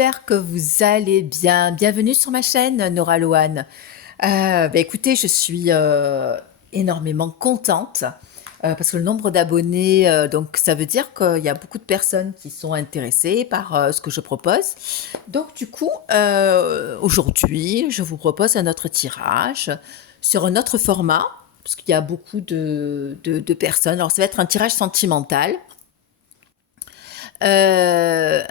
j'espère que vous allez bien. Bienvenue sur ma chaîne, Nora Loane. Écoutez, je suis énormément contente parce que le nombre d'abonnés, donc ça veut dire qu'il y a beaucoup de personnes qui sont intéressées par ce que je propose. Donc du coup, aujourd'hui, je vous propose un autre tirage sur un autre format parce qu'il y a beaucoup de personnes. Alors ça va être un tirage sentimental.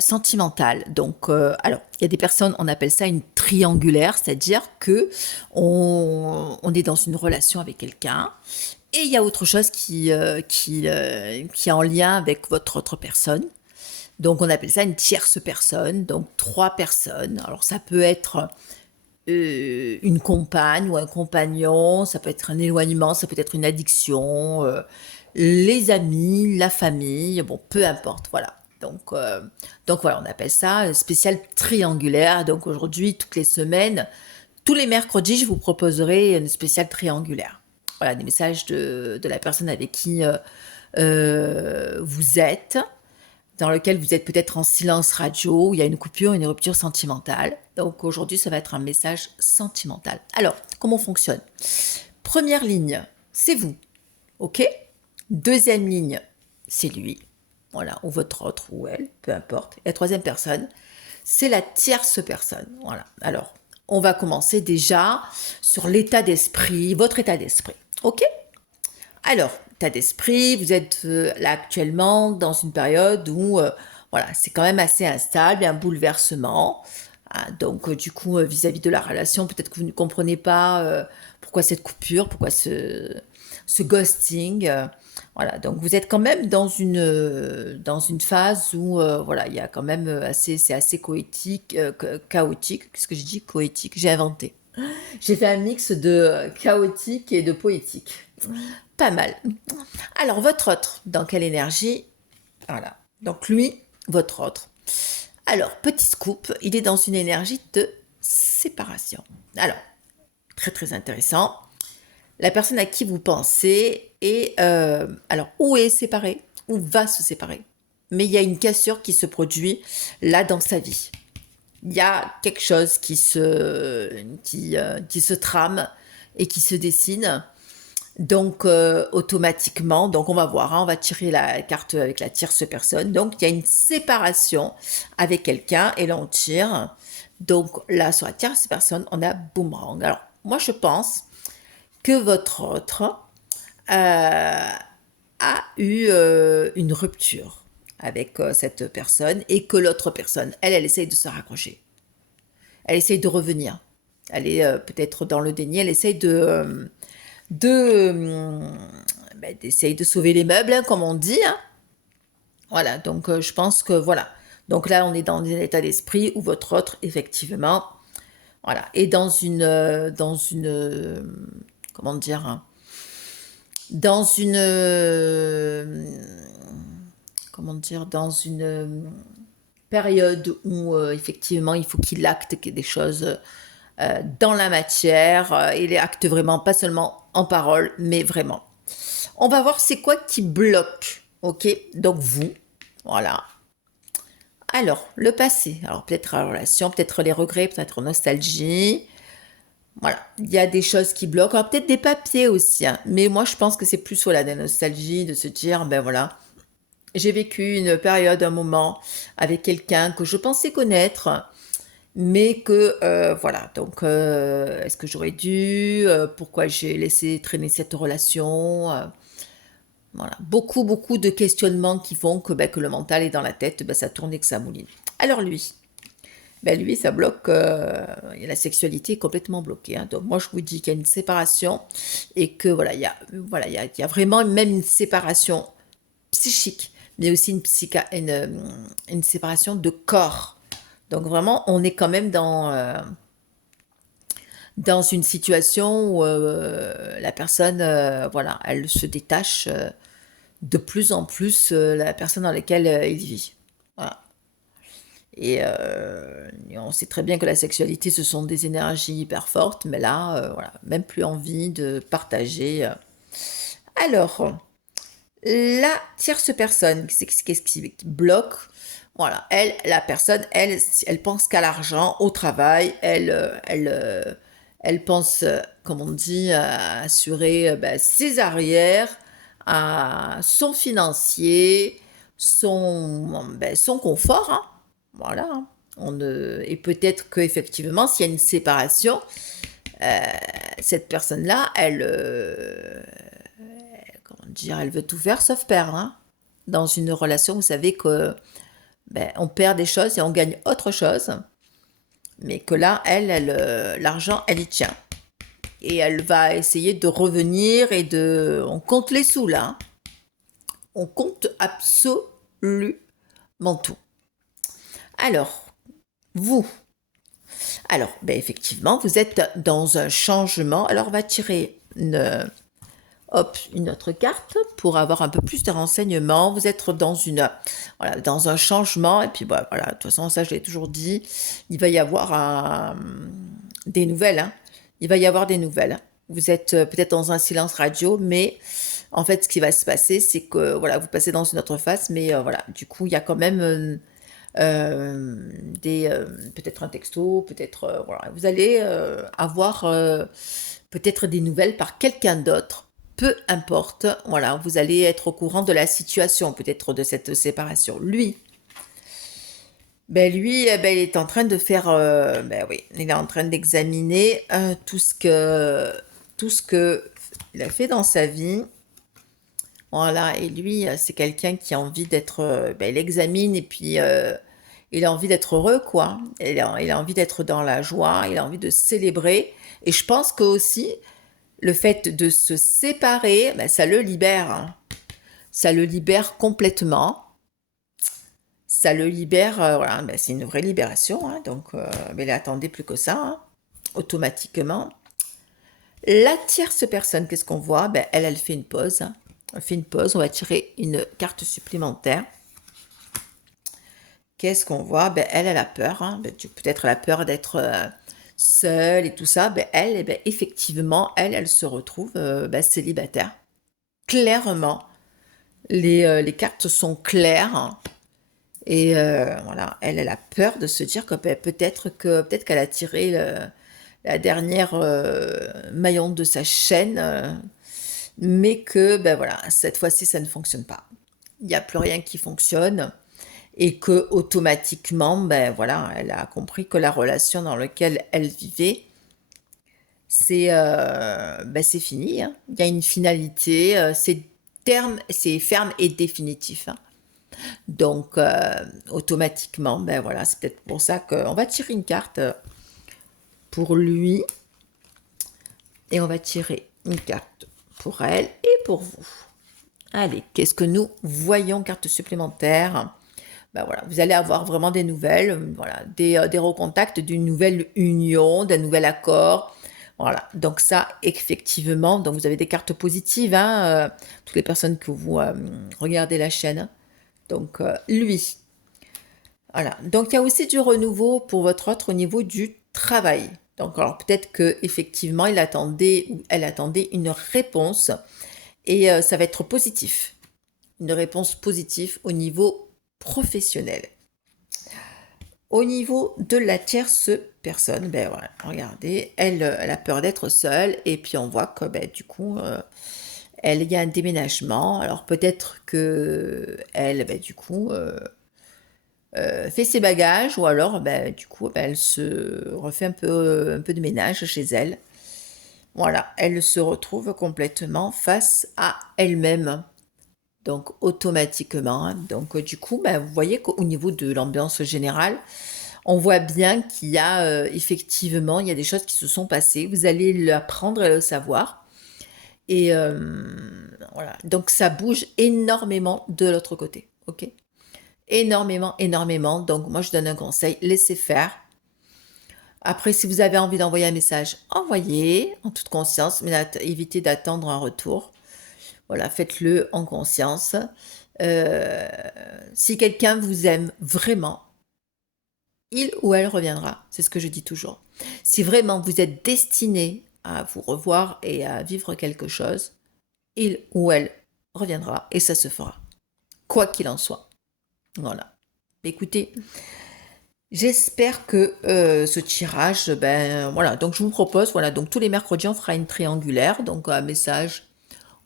Sentimentale. Donc, alors, il y a des personnes, on appelle ça une triangulaire, c'est-à-dire que on est dans une relation avec quelqu'un et il y a autre chose qui est en lien avec votre autre personne. Donc, on appelle ça une tierce personne, donc trois personnes. Alors, ça peut être une compagne ou un compagnon, ça peut être un éloignement, ça peut être une addiction, les amis, la famille, bon, peu importe, voilà. Donc voilà, on appelle ça spécial triangulaire. Donc aujourd'hui, toutes les semaines, tous les mercredis, je vous proposerai une spéciale triangulaire. Voilà, des messages de la personne avec qui vous êtes, dans lequel vous êtes peut-être en silence radio, où il y a une coupure, une rupture sentimentale. Donc aujourd'hui, ça va être un message sentimental. Alors, comment on fonctionne? Première ligne, c'est vous, ok? Deuxième ligne, c'est lui, voilà, ou votre autre, ou elle, peu importe. Et la troisième personne, c'est la tierce personne, voilà. Alors, on va commencer déjà sur l'état d'esprit, votre état d'esprit, ok? Alors, état d'esprit, vous êtes là actuellement dans une période où voilà, c'est quand même assez instable, il y a un bouleversement. Ah, donc, du coup, vis-à-vis de la relation, peut-être que vous ne comprenez pas pourquoi cette coupure, pourquoi ce ghosting. Voilà, donc vous êtes quand même dans une phase où voilà, il y a quand même c'est assez poétique, chaotique. Qu'est-ce que je dis? Poétique, j'ai inventé. J'ai fait un mix de chaotique et de poétique. Pas mal. Alors, votre autre, dans quelle énergie? Voilà. Donc, lui, votre autre. Alors, petit scoop, il est dans une énergie de séparation. Alors, très très intéressant. La personne à qui vous pensez est... alors, ou est séparée, ou va se séparer. Mais il y a une cassure qui se produit là dans sa vie. Il y a quelque chose qui se trame et qui se dessine. Donc, automatiquement, donc on va voir, hein, on va tirer la carte avec la tierce personne. Donc, il y a une séparation avec quelqu'un et là, on tire. Donc, là, sur la tierce personne, on a boomerang. Alors, moi, je pense que votre autre a eu une rupture avec cette personne et que l'autre personne, elle essaye de se raccrocher. Elle essaye de revenir. Elle est peut-être dans le déni, elle essaye de d'essayer de sauver les meubles, hein, comme on dit. Hein. Voilà, donc je pense que voilà. Donc là, on est dans un état d'esprit où votre autre, effectivement, voilà, est dans une, comment dire, hein, dans une, comment dire, dans une période où effectivement, il faut qu'il acte des choses dans la matière. Il acte vraiment, pas seulement en parole, mais vraiment. On va voir c'est quoi qui bloque. Ok, donc vous, voilà. Alors, le passé. Alors, peut-être la relation, peut-être les regrets, peut-être nostalgie. Voilà, il y a des choses qui bloquent. Alors, peut-être des papiers aussi. Hein. Mais moi, je pense que c'est plus voilà, de la nostalgie, de se dire, ben voilà, j'ai vécu une période, un moment avec quelqu'un que je pensais connaître, mais que voilà, donc est-ce que j'aurais dû, pourquoi j'ai laissé traîner cette relation, voilà, beaucoup de questionnements qui font que, ben, que le mental est dans la tête, ben, ça tourne et que ça mouline. Alors lui, ben lui, ça bloque, la sexualité est complètement bloquée. Hein. Donc moi, je vous dis qu'il y a une séparation et que voilà, il y a vraiment même une séparation psychique, mais aussi une séparation de corps. Donc vraiment, on est quand même dans une situation où la personne, voilà, elle se détache de plus en plus la personne dans laquelle il vit. Voilà. Et on sait très bien que la sexualité, ce sont des énergies hyper fortes, mais là, voilà, même plus envie de partager. Alors, la tierce personne, qu'est-ce qui bloque? Voilà, elle, la personne, elle pense qu'à l'argent, au travail, elle pense, comme on dit, à assurer ben, ses arrières, à son financier, son confort. Hein. Voilà. Hein. Et peut-être qu'effectivement, s'il y a une séparation, cette personne-là, comment dire, elle veut tout faire sauf perdre. Hein. Dans une relation, vous savez que on perd des choses et on gagne autre chose. Mais que là, l'argent, elle y tient. Et elle va essayer de revenir et de... On compte les sous là. Hein. On compte absolument tout. Alors, vous. Alors, effectivement, vous êtes dans un changement. Alors, on va tirer une autre carte pour avoir un peu plus de renseignements. Vous êtes dans un changement. Et puis, voilà, de toute façon, ça, je l'ai toujours dit. Il va y avoir des nouvelles. Hein. Il va y avoir des nouvelles. Vous êtes peut-être dans un silence radio, mais en fait, ce qui va se passer, c'est que voilà, vous passez dans une autre phase, mais voilà, du coup, il y a quand même peut-être un texto, peut-être voilà, vous allez avoir peut-être des nouvelles par quelqu'un d'autre. Peu importe, voilà, vous allez être au courant de la situation, peut-être de cette séparation. Lui, il est en train de faire, oui, il est en train d'examiner tout ce que il a fait dans sa vie. Voilà, et lui, c'est quelqu'un qui a envie d'être, il examine et puis il a envie d'être heureux, quoi. Il a envie d'être dans la joie, il a envie de célébrer. Et je pense que aussi, le fait de se séparer, ça le libère. Hein. Ça le libère complètement. Ça le libère, voilà, c'est une vraie libération. Hein, donc, il attendait plus que ça, hein, automatiquement. La tierce personne, qu'est-ce qu'on voit elle fait une pause. Hein. Elle fait une pause, on va tirer une carte supplémentaire. Qu'est-ce qu'on voit elle a peur. Hein. Peut-être elle a peur d'être seule et tout ça. Elle, effectivement, elle se retrouve célibataire. Clairement, les cartes sont claires. Hein. Et voilà, elle a peur de se dire que peut-être qu'elle a tiré la dernière maillon de sa chaîne, mais que voilà, cette fois-ci ça ne fonctionne pas. Il n'y a plus rien qui fonctionne et que automatiquement, voilà, elle a compris que la relation dans laquelle elle vivait, c'est fini. Hein. Il y a une finalité, c'est ferme et définitif. Hein. Donc, automatiquement, voilà, c'est peut-être pour ça qu'on va tirer une carte pour lui et on va tirer une carte pour elle et pour vous. Allez, qu'est-ce que nous voyons, carte supplémentaire voilà, vous allez avoir vraiment des nouvelles, voilà, des recontacts d'une nouvelle union, d'un nouvel accord. Voilà, donc ça, effectivement, donc vous avez des cartes positives, hein, toutes les personnes que vous regardez la chaîne. Donc, lui. Voilà. Donc, il y a aussi du renouveau pour votre autre au niveau du travail. Donc, alors peut-être que effectivement, il attendait ou elle attendait une réponse et ça va être positif. Une réponse positive au niveau professionnel. Au niveau de la tierce personne, voilà, regardez, elle a peur d'être seule et puis on voit que du coup, il y a un déménagement. Alors peut-être que elle, du coup, fait ses bagages ou alors, du coup, elle se refait un peu de ménage chez elle. Voilà, elle se retrouve complètement face à elle-même. Donc automatiquement, hein. Donc du coup, vous voyez qu'au niveau de l'ambiance générale, on voit bien qu'il y a effectivement, il y a des choses qui se sont passées. Vous allez l'apprendre et le savoir. Et voilà, donc ça bouge énormément de l'autre côté, ok? Énormément, énormément. Donc moi, je donne un conseil, laissez faire. Après, si vous avez envie d'envoyer un message, envoyez en toute conscience, mais évitez d'attendre un retour. Voilà, faites-le en conscience. Si quelqu'un vous aime vraiment, il ou elle reviendra. C'est ce que je dis toujours. Si vraiment vous êtes destiné à vous revoir et à vivre quelque chose, il ou elle reviendra et ça se fera. Quoi qu'il en soit. Voilà. Écoutez, j'espère que ce tirage, ben voilà, donc je vous propose, voilà, donc tous les mercredis, on fera une triangulaire, donc un message,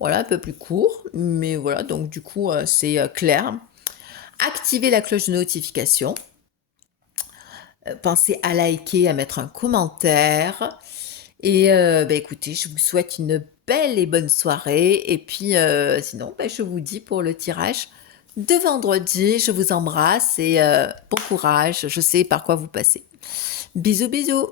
voilà, un peu plus court, mais voilà, donc du coup, c'est clair. Activez la cloche de notification. Pensez à liker, à mettre un commentaire. Et bah, écoutez, je vous souhaite une belle et bonne soirée. Et puis, sinon, bah, je vous dis pour le tirage de vendredi, je vous embrasse et bon courage. Je sais par quoi vous passez. Bisous, bisous.